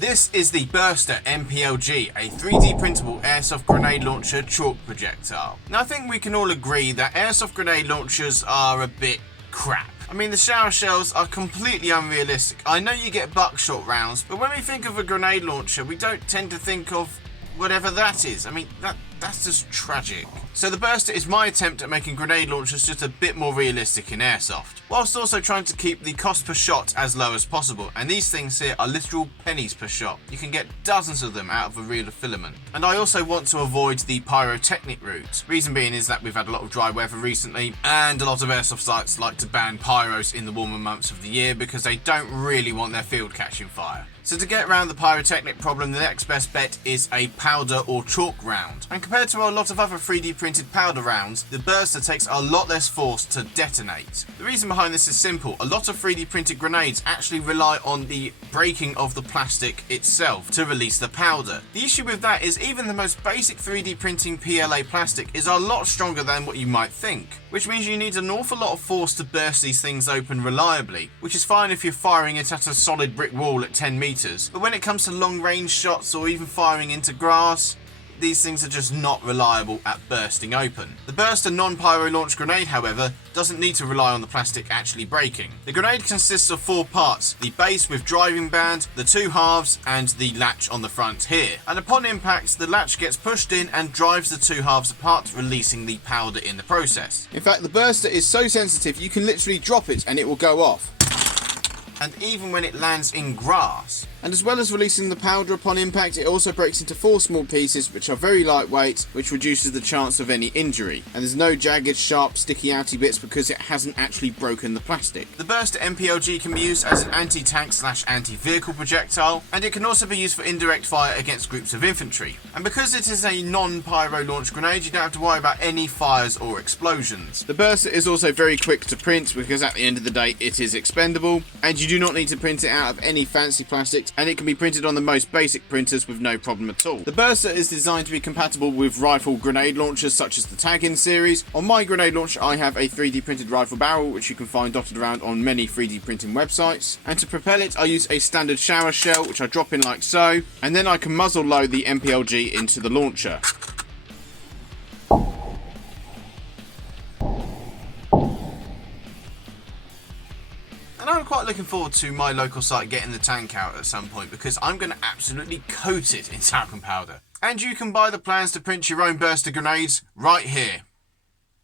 This is the Burster NPLG, a 3D printable airsoft grenade launcher chalk projectile. Now I think we can all agree that airsoft grenade launchers are a bit crap. I mean, the shower shells are completely unrealistic. I know you get buckshot rounds, but when we think of a grenade launcher, we don't tend to think of whatever that is. I mean, that's just tragic. So the Burster is my attempt at making grenade launchers just a bit more realistic in airsoft, whilst also trying to keep the cost per shot as low as possible. And these things here are literal pennies per shot. You can get dozens of them out of a reel of filament. And I also want to avoid the pyrotechnic route. Reason being is that we've had a lot of dry weather recently, and a lot of airsoft sites like to ban pyros in the warmer months of the year because they don't really want their field catching fire. So to get around the pyrotechnic problem, the next best bet is a powder or chalk round. And compared to a lot of other 3D printed powder rounds, the Burster takes a lot less force to detonate. The reason behind this is simple. A lot of 3D printed grenades actually rely on the breaking of the plastic itself to release the powder. The issue with that is even the most basic 3D printing PLA plastic is a lot stronger than what you might think, which means you need an awful lot of force to burst these things open reliably, which is fine if you're firing it at a solid brick wall at 10 meters, but when it comes to long range shots or even firing into grass, these things are just not reliable at bursting open. The Burster non-pyro launch grenade, however, doesn't need to rely on the plastic actually breaking. The grenade consists of 4 parts: the base with driving band, the 2 halves, and the latch on the front here. And upon impact, the latch gets pushed in and drives the 2 halves apart, releasing the powder in the process. In fact, the Burster is so sensitive you can literally drop it and it will go off. And even when it lands in grass. And as well as releasing the powder upon impact, it also breaks into 4 small pieces which are very lightweight, which reduces the chance of any injury. And there's no jagged, sharp, sticky outy bits because it hasn't actually broken the plastic. The Burster NPLG can be used as an anti-tank / anti-vehicle projectile, and it can also be used for indirect fire against groups of infantry. And because it is a non-pyro launch grenade, you don't have to worry about any fires or explosions. The Burster is also very quick to print because at the end of the day it is expendable, and you do not need to print it out of any fancy plastics, and it can be printed on the most basic printers with no problem at all. The Burster is designed to be compatible with rifle grenade launchers such as the Tag-In series. On my grenade launcher I have a 3D printed rifle barrel which you can find dotted around on many 3D printing websites, and to propel it I use a standard shower shell which I drop in like so, and then I can muzzle load the NPLG into the launcher. I'm quite looking forward to my local site getting the tank out at some point because I'm going to absolutely coat it in talcum powder. And you can buy the plans to print your own Burster grenades right here.